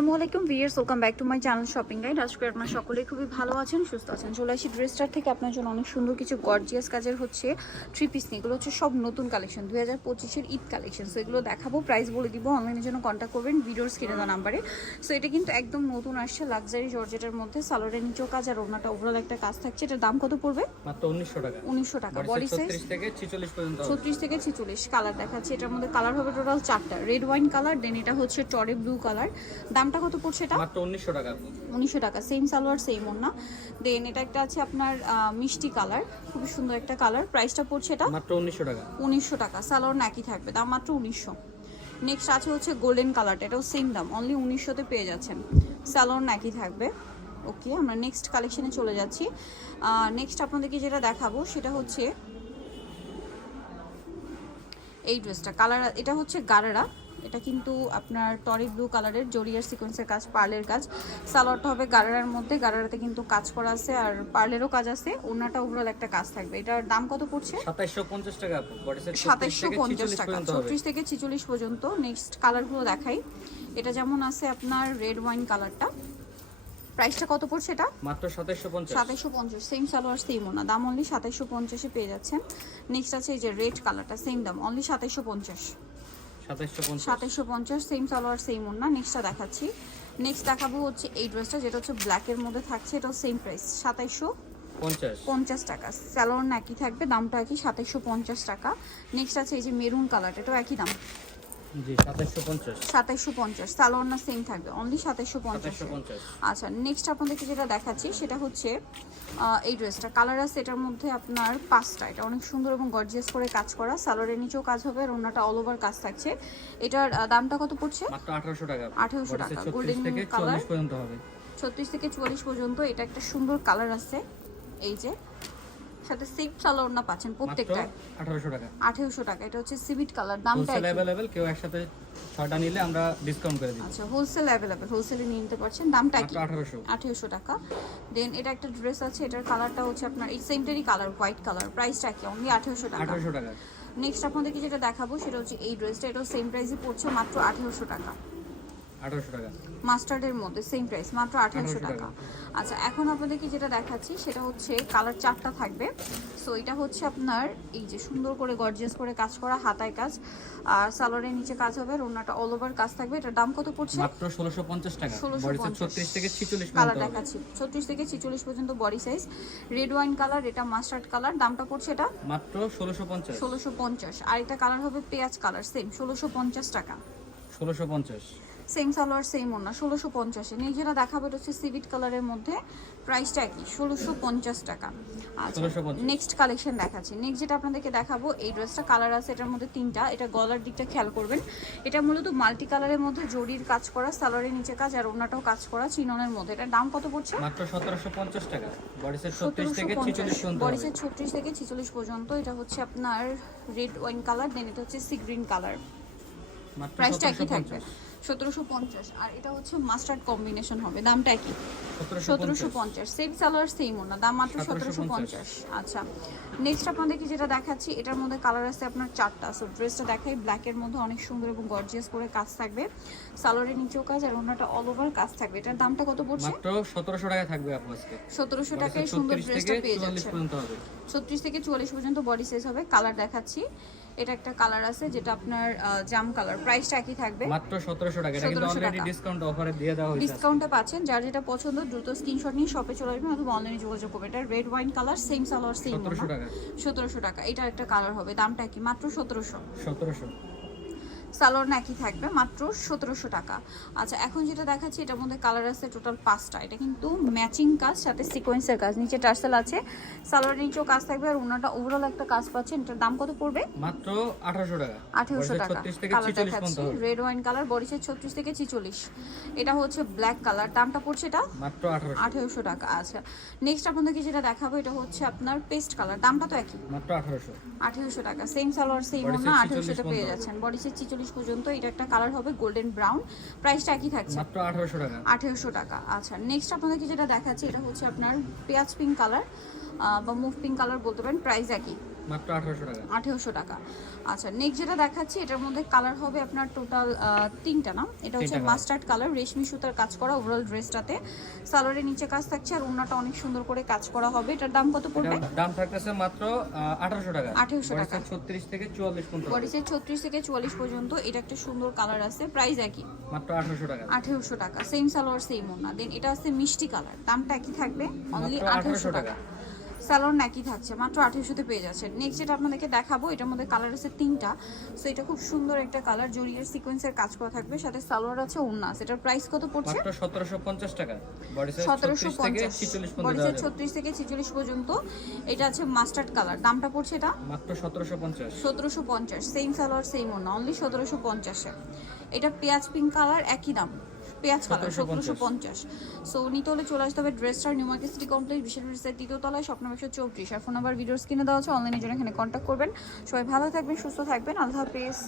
আসসালামু আলাইকুম viewers, welcome back to my channel shopping guide. আজকে আপনারা সকলেই খুবই ভালো আছেন, সুস্থ আছেন। চলে আসি ড্রেসটার থেকে আপনার জন্য অনেক সুন্দর কিছু গর্জিয়াস কাজের হচ্ছে থ্রি পিস নিয়ে। এগুলো হচ্ছে সব নতুন কালেকশন, 2025-এর ঈদ কালেকশন। সো এগুলো দেখাবো, প্রাইস বলে দিব, অনলাইনের জন্য কন্ট্যাক্ট করবেন ভিডিওর স্ক্রিনে দেওয়া নাম্বারে। সো এটা কিন্তু একদম নতুন আসছে, লাক্সারি জর্জেটের মধ্যে সালোয়ারের নিচেও কাজ আর ওড়নাটা ওভারঅল একটা কাজ থাকছে। এটার দাম কত পড়বে? মাত্র 1900 টাকা। 1900 টাকা। বডি সাইজ 36 থেকে 46 পর্যন্ত। 36 থেকে 46 কালার দেখাচ্ছে। এটার মধ্যে কালার হবে টোটাল 4টা। রেড ওয়াইন কালার, দেন এটা হচ্ছে টরে ব্লু কালার। দামটা কত পড়ছে এটা? মাত্র 1900 টাকা। 1900 টাকা। সেম সালোয়ার সেম ওড়না। দেন এটা একটা আছে আপনার মিষ্টি কালার, খুব সুন্দর একটা কালার। প্রাইসটা পড়ছে এটা মাত্র 1900 টাকা। 1900 টাকা। সালোয়ার একই থাকবে, দাম মাত্র 1900। নেক্সট আছে হচ্ছে গোল্ডেন কালারটা, এটাও সেম দাম, অনলি 1900-তে পেয়ে যাচ্ছেন। সালোয়ার একই থাকবে। ওকে, আমরা নেক্সট কালেকশনে চলে যাচ্ছি। নেক্সট আপনাদেরকে যেটা দেখাবো সেটা হচ্ছে এই ড্রেসটা। কালার এটা হচ্ছে গারারা, এটা কিন্তু আপনার টরি ব্লু কালারের জরিয়ার সিকোয়েন্সের কাজ, পার্লের কাজ। সালোয়ারটা হবে গারারার মধ্যে, গারারাতে কিন্তু কাজ করা আছে আর পার্লেরও কাজ আছে। ওড়নাটা ওভারঅল একটা কাজ থাকবে। এটার দাম কত পড়ছে? 2750 টাকা। বডি সাইজ 2750 টাকা, 36 থেকে 46 পর্যন্ত। নেক্সট কালারগুলো দেখাই। এটা যেমন আছে আপনার রেড ওয়াইন কালারটা, প্রাইসটা কত পড়ছে এটা? মাত্র 2750। 2750। সেম সালোয়ার সেম ওনা, দাম অনলি 2750-এ পেয়ে যাচ্ছেন। নেক্সট আছে এই যে রেড কালারটা, সেম দাম, অনলি 2750। 2750 সেম সালোয়ার সেম ওনা। নেক্সটটা দেখাচ্ছি। নেক্সট দেখাবো হচ্ছে এই ড্রেসটা, যেটা হচ্ছে ব্ল্যাকের মধ্যে থাকছে। এটাও সেম প্রাইস 2750 টাকা। সালোয়ার একই থাকবে, দামটা একই 2750 টাকা। নেক্সট আছে এই যে মেরুন কালার, এটাও একই দাম, জি 2750। 2750। সালোয়ার না সেম থাকবে, অনলি 2750। আচ্ছা, নেক্সট আপনাদেরকে যেটা দেখাচ্ছি সেটা হচ্ছে এই ড্রেসটা। কালার আছে এটার মধ্যে আপনার 5টা। এটা অনেক সুন্দর এবং গর্জিয়াস করে কাজ করা, সালোয়ারের নিচেও কাজ হবে আর ওড়নাটা অল ওভার কাজ থাকছে। এটার দামটা কত পড়ছে? মাত্র 1800 টাকা। 1800 টাকা। গোল্ডেন থেকে কালার 44 পর্যন্ত হবে। 36 থেকে 44 পর্যন্ত। এটা একটা সুন্দর কালার আছে, এই যে সাথে সেম সালোয়ার না পাচ্ছেন প্রত্যেকটা। 1800 টাকা। 1800 টাকা। এটা হচ্ছে সিভিট কালার। দামটা হোলসেল अवेलेबल, কেউ একসাথে 6টা নিলে আমরা ডিসকাউন্ট করে দিই। আচ্ছা, হোলসেল अवेलेबल, হোলসেলে নিয়ে নিতে পারছেন। দামটা কি? 1800 টাকা। দেন এটা একটা ড্রেস আছে, এটার কালারটা হচ্ছে আপনার এই সেমটারই কালার, হোয়াইট কালার। প্রাইসটা কি? অনলি 1800 টাকা। 1800 টাকা। নেক্সট আপনাদেরকে যেটা দেখাবো সেটা হচ্ছে এই ড্রেসটা। এটাও সেম প্রাইসে পড়ছে, মাত্র 1800 টাকা। 1800 টাকা। মাস্টার্ডের মধ্যে সেম প্রাইস, মাত্র 1800 টাকা। আচ্ছা, এখন আপনাদেরকে যেটা দেখাচ্ছি সেটা হচ্ছে কালার 4টা থাকবে। সো এটা হচ্ছে আপনার এই যে সুন্দর করে গর্জিয়াস করে কাজ করা, হাতায় কাজ আর সালোয়ারের নিচে কাজ হবে, ওড়নাটা অল ওভার কাজ থাকবে। এটার দাম কত পড়ছে? মাত্র 1650 টাকা। বডি সাইজ 36 থেকে 46 কালার পর্যন্ত দেখাচ্ছি, 36 থেকে 46 পর্যন্ত body size. Red wine colour, এটা মাস্টার্ড কালার। দামটা পড়ছে এটা মাত্র 1650। 1650। আর এটা কালার হবে পেঁয়াজ কালার, সেম 1650 টাকা। 1650। সেম সালোয়ার সেম ওড়না, 1650-এ। নেক্সট যেটা দেখাবো এটা হচ্ছে সিভিট কালারের মধ্যে, প্রাইসটা কি? 1650 টাকা। আচ্ছা, নেক্সট কালেকশন দেখাচ্ছি। নেক্সট যেটা আপনাদেরকে দেখাবো এই ড্রেসটা, কালার আছে এটার মধ্যে 3টা। এটা গলার দিকটা খেয়াল করবেন, এটা মূলত মাল্টি কালারের মধ্যে জরির কাজ করা, সালোয়ারের নিচে কাজ আর ওড়নাটাও কাজ করা চিননের মধ্যে। এটার দাম কত পড়ছে? মাত্র 1750 টাকা। বডি সাইজ 36 থেকে 46 পর্যন্ত। বডি সাইজ 36 থেকে 46 পর্যন্ত। এটা হচ্ছে আপনার রেড ওয়াইন কালার, দেন এটা হচ্ছে সি গ্রিন কালার। প্রাইসটা একই থাকবে, 1750। আর এটা হচ্ছে মাস্টার্ড কম্বিনেশন হবে, দামটা কি? 1750। সেম সালোয়ার সেম ওড়না, দাম মাত্র 1750। আচ্ছা, নেক্সট আপনাদেরকে যেটা দেখাচ্ছি এটার মধ্যে কালার আছে আপনার 4টা। সো ড্রেসটা দেখাই, ব্ল্যাকের মধ্যে অনেক সুন্দর এবং গর্জিয়াস করে কাজ থাকবে, সালোয়ারের নিচেও কাজ আর ওড়নাটা অল ওভার কাজ থাকবে। এটার দামটা কত পড়ছে? মাত্র 1700 টাকা থাকবে আপনার কাছে। 1700 টাকায় সুন্দর ড্রেসটা পেয়ে যাচ্ছেন। 36 থেকে 44 পর্যন্ত বডি সাইজ হবে। কালার দেখাচ্ছি, এটা একটা কালার আছে যেটা আপনার জাম কালার। প্রাইসটা একই থাকবে, মাত্র 1700 টাকা। এটা কিন্তু অলরেডি ডিসকাউন্ট অফারে দিয়ে দেওয়া হয়েছে। ডিসকাউন্টে পাচ্ছেন। যার যেটা পছন্দ দ্রুত স্ক্রিনশট নিয়ে শপে চলে আসবেন অথবা অনলাইনে যোগাযোগ করবেন। এটা red wine colour, same salwar same ওড়না, 1700 টাকা। 1700 টাকা। এটা একটা কালার হবে, দামটা কি? মাত্র 1700। সালোয়ার একই থাকবে, মাত্র 1700 টাকা। আচ্ছা, এখন যেটা দেখাচ্ছি এটার মধ্যে কালার আছে টোটাল 5টা। এটা কিন্তু ম্যাচিং কাজ, সাথে সিকোয়েন্সের কাজ, নিচে টার্সেল আছে, সালোয়ারের নিচেও কাজ থাকবে আর ওড়নাটা ওভারঅল একটা কাজ পাচ্ছেন। এটার দাম কত পড়বে? মাত্র 1800 টাকা। 1800 টাকা। 36 থেকে কালার 46 দেখাচ্ছি, পর্যন্ত। Red wine colour, body size 36 থেকে 46। এটা হচ্ছে ব্ল্যাক কালার, দামটা পড়ছে এটা মাত্র 1800 টাকা। আচ্ছা, নেক্সট আপনাদেরকে যেটা দেখাবো এটা হচ্ছে আপনার পেস্ট কালার, দামটা তো একই, মাত্র 1800 টাকা। সেম সালোয়ার সেম ওড়না, 1800 পেয়ে যাচ্ছেন। বডি সাইজ 46 পর্যন্ত। এটা একটা কালার হবে গোল্ডেন ব্রাউন, প্রাইসটা একই থাকছে, মাত্র 1800 টাকা। 1800 টাকা। আচ্ছা, নেক্সট আপনাদেরকে যেটা দেখাচ্ছি এটা হচ্ছে আপনার পেঁয়াজ পিঙ্ক কালার বা মুভ পিঙ্ক কালার বলতে পারেন, প্রাইস একই, মাত্র 1800 টাকা। 1800 টাকা। আচ্ছা নেক্সট যেটা দেখাচ্ছি এটার মধ্যে কালার হবে আপনার টোটাল 3টা না, এটা হচ্ছে মাস্টার্ড কালার, রেশমি সুতার কাজ করা ওভারঅল ড্রেসটাতে। সালোয়ারের নিচে কাজ থাকছে আর ওড়নাটা অনেক সুন্দর করে কাজ করা হবে। এটার দাম কত পড়বে? দাম থাকতেছে মাত্র 1800 টাকা। 1800 টাকা। 36 থেকে 44 পর্যন্ত। বডিসের 36 থেকে 44 পর্যন্ত। এটা একটা সুন্দর কালার আছে, প্রাইস একই মাত্র 1800 টাকা। 1800 টাকা। সেম সালোয়ার সেম ওড়না। দেন এটা আছে মিষ্টি কালার, দামটা একই থাকবে, অনলি 1800 টাকা। সালোয়ার একই থাকছে, মাত্র 1800-তে পেয়ে যাচ্ছে। নেক্সট যেটা আপনাদেরকে দেখাবো এটার মধ্যে কালার আছে 3টা। সো এটা খুব সুন্দর একটা কালার, জরির সিকোয়েন্সের কাজ করা থাকবে, সাথে সালোয়ার আছে ওড়না আছে। এটার প্রাইস কত পড়ছে? মাত্র 1750 টাকা। বডি সাইজ 36 থেকে 46 পর্যন্ত। বডি সাইজ 36 থেকে 46 পর্যন্ত। এটা আছে মাস্টার্ড কালার, দামটা পড়ছে এটা মাত্র 1750। 1750। সেম সালোয়ার সেম ওড়না, অনলি 1750-এ। এটা পেঁয়াজ পিঙ্ক কালার, একই দাম, পেঁয়াজ কালার, 1750। সো নিতে হলে চলে আসতে হবে ড্রেসটার নিউ মার্কেট সিটি কমপ্লেক্স, বিশাল ড্রেসের 3য় তলায়, স্বপ্ন 134। আর ফোন নাম্বার ভিডিওস কিনে দেওয়া আছে, অনলাইনে জন্য এখানে কন্ট্যাক্ট করবেন। সবাই ভালো থাকবেন, সুস্থ থাকবেন, আল্লাহ হাফেজ।